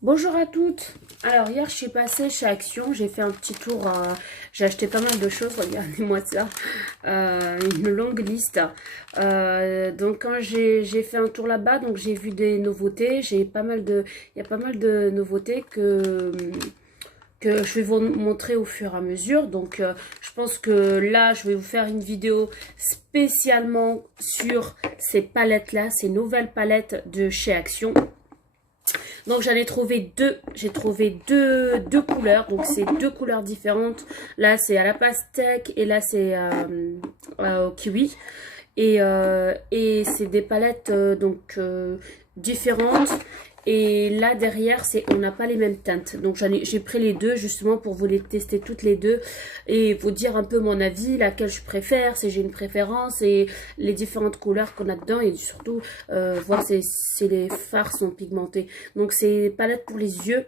Bonjour à toutes. Alors hier je suis passée chez Action, j'ai fait un petit tour, j'ai acheté pas mal de choses, regardez-moi ça, une longue liste. Donc quand j'ai fait un tour là-bas, donc j'ai vu des nouveautés, il y a pas mal de nouveautés que je vais vous montrer au fur et à mesure. Donc je pense que là je vais vous faire une vidéo spécialement sur ces palettes là, ces nouvelles palettes de chez Action. Donc j'en ai trouvé deux, j'ai trouvé deux couleurs, donc c'est deux couleurs différentes. Là c'est à la pastèque et là c'est au kiwi. Et c'est des palettes différentes. Et là derrière, on n'a pas les mêmes teintes. Donc j'ai pris les deux justement pour vous les tester toutes les deux et vous dire un peu mon avis, laquelle je préfère, si j'ai une préférence et les différentes couleurs qu'on a dedans et surtout voir si les fards sont pigmentés. Donc c'est palette pour les yeux.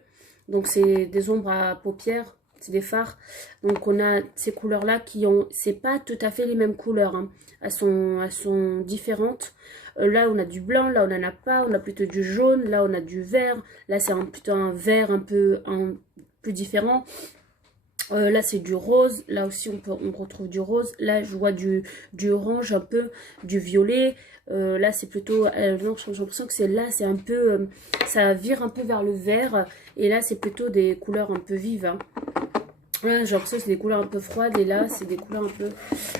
Donc c'est des ombres à paupières. C'est des fards. Donc on a ces couleurs là qui ont, c'est pas tout à fait les mêmes couleurs, hein. Elles sont différentes. Là on a du blanc, là on n'en a pas, on a plutôt du jaune, là on a du vert, là c'est plutôt un vert un peu différent. Là c'est du rose, là aussi on retrouve du rose, là je vois du orange un peu, du violet. Là c'est plutôt, non, j'ai l'impression que c'est là c'est un peu, ça vire un peu vers le vert, et là c'est plutôt des couleurs un peu vives, hein. Là j'ai l'impression que c'est des couleurs un peu froides, et là c'est des couleurs un peu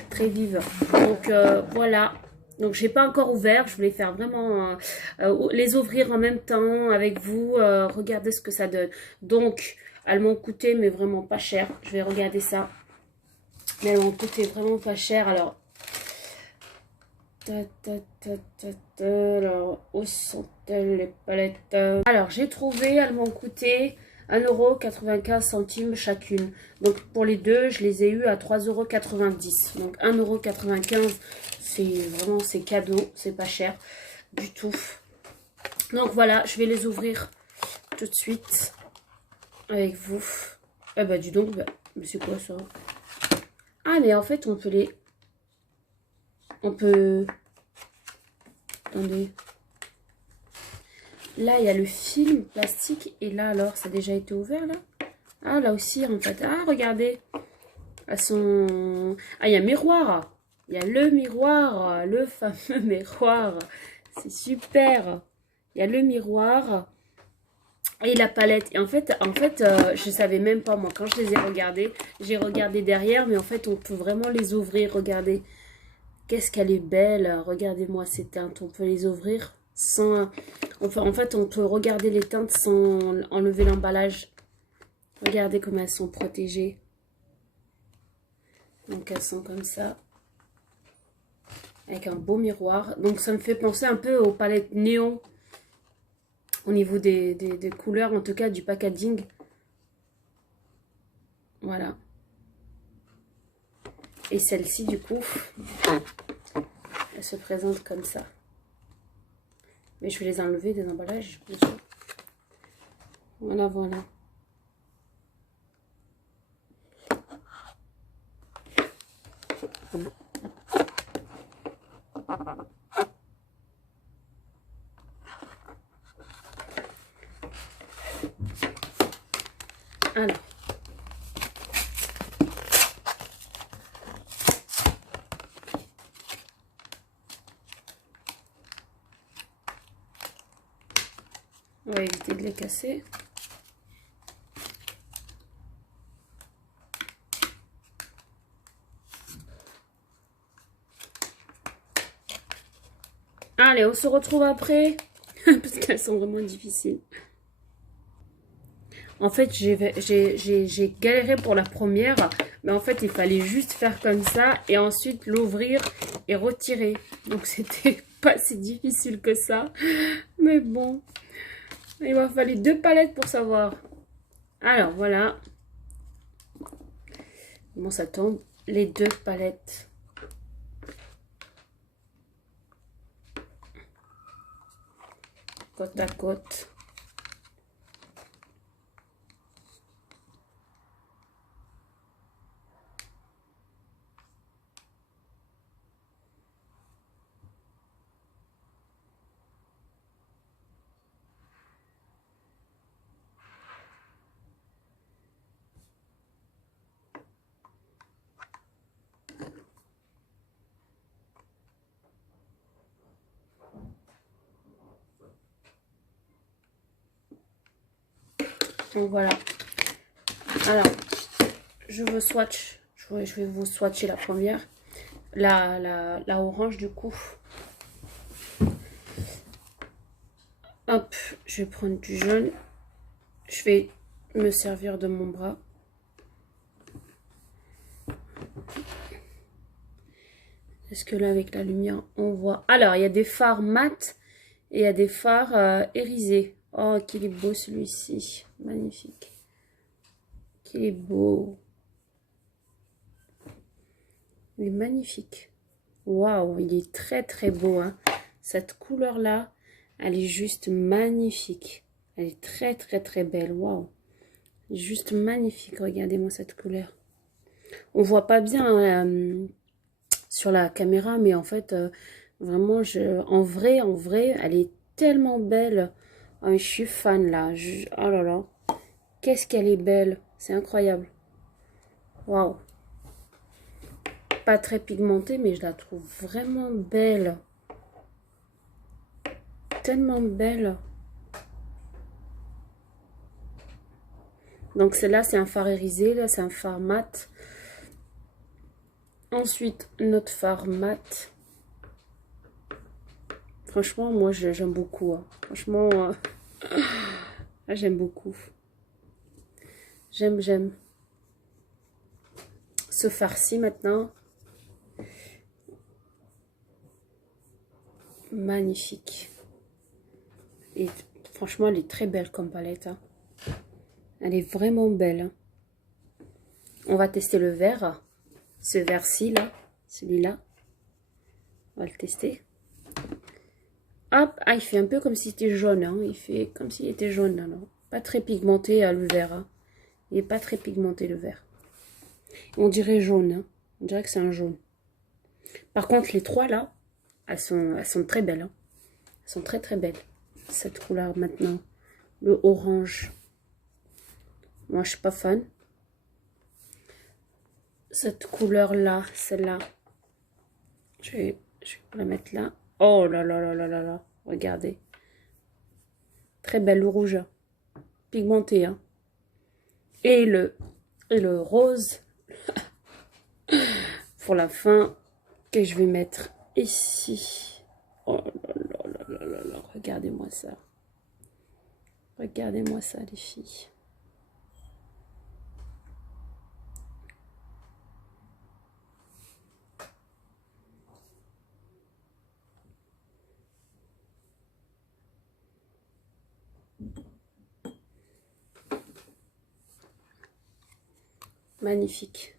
très vives. Donc voilà. Donc j'ai pas encore ouvert, je voulais faire vraiment les ouvrir en même temps avec vous, regarder ce que ça donne. Donc elles m'ont coûté mais vraiment pas cher. Je vais regarder ça. Mais elles m'ont coûté vraiment pas cher. Alors, alors où sont-elles les palettes? Alors j'ai trouvé, elles m'ont coûté 1,95 € chacune. Donc pour les deux, je les ai eues à 3,90 €. Donc 1,95 €, c'est vraiment, c'est cadeau, c'est pas cher du tout. Donc voilà, je vais les ouvrir tout de suite avec vous. Ah bah dis donc, mais c'est quoi ça? Ah mais en fait on peut les... On peut... Attendez. Là il y a le film plastique et là alors ça a déjà été ouvert là? Ah là aussi en fait. Ah regardez. Elles sont... Ah il y a miroir. Il y a le miroir. Le fameux miroir. C'est super. Il y a le miroir. Et la palette. Et en fait, je savais même pas, moi, quand je les ai regardées, j'ai regardé derrière, mais en fait, on peut vraiment les ouvrir. Regardez, qu'est-ce qu'elle est belle. Regardez-moi ces teintes. On peut les ouvrir sans... Enfin, en fait, on peut regarder les teintes sans enlever l'emballage. Regardez comme elles sont protégées. Donc, elles sont comme ça. Avec un beau miroir. Donc, ça me fait penser un peu aux palettes néon. Au niveau des couleurs, en tout cas, du packaging. Voilà. Et celle-ci, du coup, elle se présente comme ça. Mais je vais les enlever des emballages, bien sûr. Voilà, voilà. Alors. On va éviter de les casser. Allez, on se retrouve après. Parce qu'elles sont vraiment difficiles. En fait, j'ai galéré pour la première. Mais en fait, il fallait juste faire comme ça. Et ensuite, l'ouvrir et retirer. Donc, c'était pas si difficile que ça. Mais bon. Il m'a fallu 2 palettes pour savoir. Alors, voilà. Comment ça tombe? Les 2 palettes. Côte à côte. Donc voilà. Alors, je veux swatch. Je vais vous swatcher la première. La orange du coup. Hop, je vais prendre du jaune. Je vais me servir de mon bras. Est-ce que là, avec la lumière, on voit... Alors, il y a des fards mat et il y a des fards irisés. Oh, qu'il est beau celui-ci. Magnifique. Qu'il est beau. Il est magnifique. Waouh, il est très très beau. Hein. Cette couleur-là, elle est juste magnifique. Elle est très très très belle. Waouh. Juste magnifique. Regardez-moi cette couleur. On voit pas bien sur la caméra, mais en fait, vraiment, en vrai, elle est tellement belle. Oh, je suis fan là. Oh là là. Qu'est-ce qu'elle est belle. C'est incroyable. Waouh. Pas très pigmentée, mais je la trouve vraiment belle. Tellement belle. Donc celle-là, c'est un fard irisé. Là, c'est un fard mat. Ensuite, notre fard mat. Franchement, moi, j'aime beaucoup. Hein. Franchement, j'aime beaucoup. J'aime. Ce fard-ci, maintenant. Magnifique. Et franchement, elle est très belle comme palette. Hein. Elle est vraiment belle. Hein. On va tester le vert. Ce vert-ci, là. Celui-là. On va le tester. Hop. Ah, il fait un peu comme si c'était jaune. Hein. Il fait comme s'il était jaune. Là, non. Pas très pigmenté, le vert. Hein. Il n'est pas très pigmenté, le vert. On dirait jaune. Hein. On dirait que c'est un jaune. Par contre, les trois, là, elles sont très belles. Hein. Elles sont très, très belles. Cette couleur, maintenant. Le orange. Moi, je suis pas fan. Cette couleur-là, celle-là. Je vais la mettre là. Oh là là là là là là. Regardez. Très belle, le rouge. Pigmenté. Hein. Et le rose. Pour la fin. Que je vais mettre ici. Oh là là là là là là. Regardez-moi ça. Regardez-moi ça, les filles. Magnifique.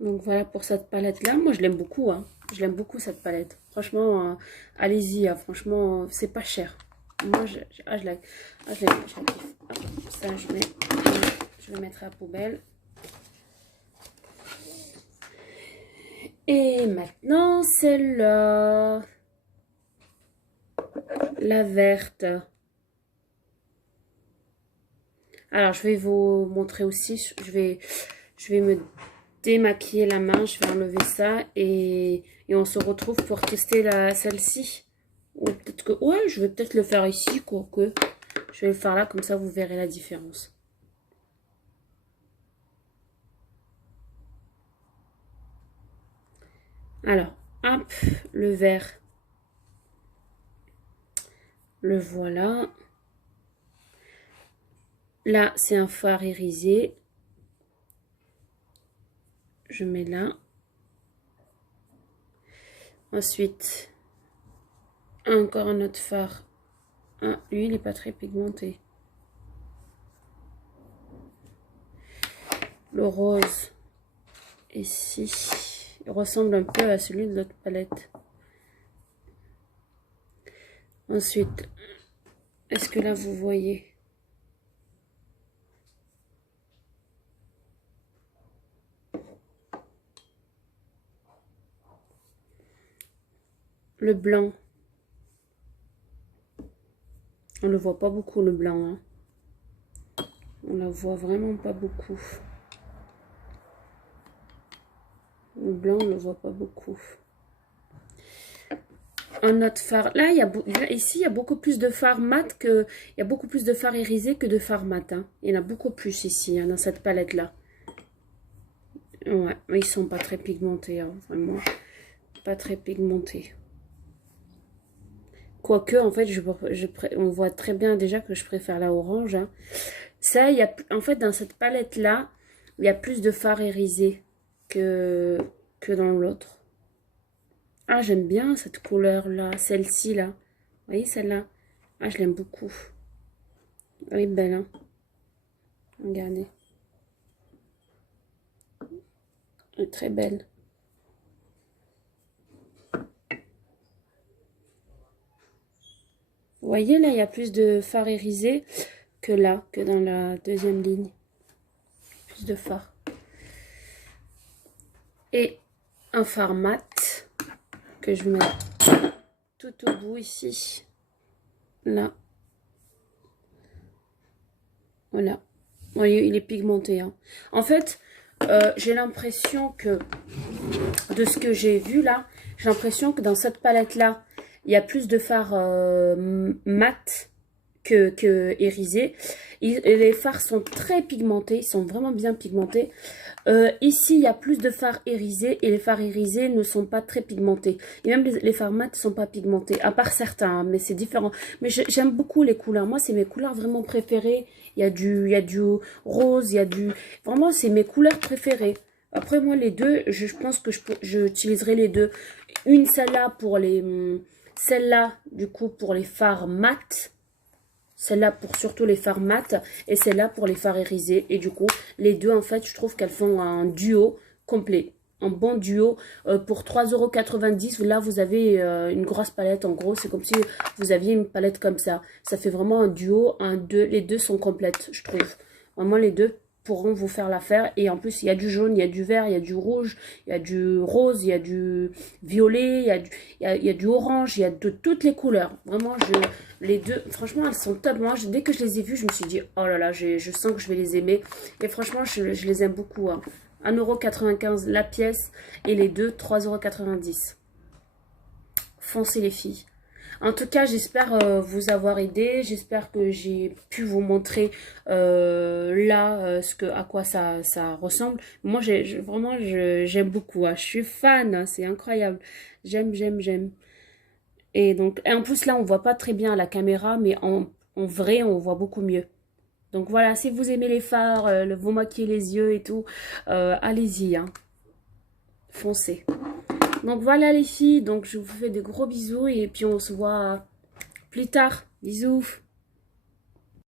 Donc voilà pour cette palette là. Moi je l'aime beaucoup. Hein. Je l'aime beaucoup cette palette. Franchement, allez-y. Hein. Franchement, c'est pas cher. Moi je kiffe. Ça je le mettrai à la poubelle. Et maintenant celle-là. La verte. Alors je vais vous montrer aussi. Je vais me démaquiller la main, je vais enlever ça et on se retrouve pour tester celle-ci. Ou peut-être que, ouais, je vais peut-être le faire ici, quoique. Je vais le faire là, comme ça vous verrez la différence. Alors, hop, le vert. Le voilà. Là, c'est un fard irisé. Je mets là. Ensuite, encore un autre fard. Ah, lui, il n'est pas très pigmenté. Le rose, ici, il ressemble un peu à celui de l'autre palette. Ensuite, est-ce que là, vous voyez? Le blanc. On ne le voit pas beaucoup, le blanc. Hein. On la voit vraiment pas beaucoup. Le blanc, on ne le voit pas beaucoup. un autre fard. Là, ici, il y a beaucoup plus de fard mat que... Il y a beaucoup plus de fard irisé que de fard mat. Hein. Il y en a beaucoup plus ici, hein, dans cette palette-là. Ouais, ils sont pas très pigmentés, hein, vraiment. Pas très pigmentés. Quoique, en fait, on voit très bien déjà que je préfère la orange. Hein. Ça, en fait, dans cette palette-là, il y a plus de fard irisé que dans l'autre. Ah, j'aime bien cette couleur-là, celle-ci, là. Vous voyez, celle-là? Ah, je l'aime beaucoup. Elle est belle, hein. Regardez. Elle est très belle. Vous voyez, là, il y a plus de fard irisé que là, que dans la deuxième ligne. Plus de fard. Et un fard mat que je mets tout au bout ici. Là. Voilà. Vous voyez, il est pigmenté. Hein. En fait, j'ai l'impression que, de ce que j'ai vu là, j'ai l'impression que dans cette palette-là, il y a plus de fard mat que irisé. Les fards sont très pigmentés, ils sont vraiment bien pigmentés. Ici, il y a plus de fards irisés et les fards irisés ne sont pas très pigmentés. Et même les fards mat ne sont pas pigmentés, à part certains, hein, mais c'est différent. Mais j'aime beaucoup les couleurs. Moi, c'est mes couleurs vraiment préférées. Il y a du rose, il y a du... Vraiment, c'est mes couleurs préférées. Après, moi, les deux, je pense que j'utiliserai les deux. Une, celle-là, pour les... Celle-là, du coup, pour les fards mat. Celle-là pour surtout les fards mat et celle-là pour les fards irisés. Et du coup, les deux, en fait, je trouve qu'elles font un duo complet. Un bon duo pour 3,90 €. Là, vous avez une grosse palette. En gros, c'est comme si vous aviez une palette comme ça. Ça fait vraiment un duo. Les deux sont complètes, je trouve. Vraiment, les deux pourront vous faire l'affaire. Et en plus, il y a du jaune, il y a du vert, il y a du rouge, il y a du rose, il y a du violet, il y a du orange, il y a de toutes les couleurs. Vraiment, les deux, franchement, elles sont top. Moi, dès que je les ai vues, je me suis dit, oh là là, je sens que je vais les aimer. Et franchement, je les aime beaucoup. Hein. 1,95 € la pièce et les deux, 3,90 €. Foncez les filles. En tout cas, j'espère vous avoir aidé. J'espère que j'ai pu vous montrer là à quoi ça ressemble. Moi, vraiment, j'aime beaucoup. Hein. Je suis fan. Hein. C'est incroyable. J'aime, j'aime, j'aime. Et donc, et en plus, là, on voit pas très bien à la caméra, mais en vrai, on voit beaucoup mieux. Donc voilà, si vous aimez les fards, vous maquillez les yeux et tout, allez-y. Hein. Foncez. Donc voilà les filles, donc je vous fais de gros bisous et puis on se voit plus tard. Bisous.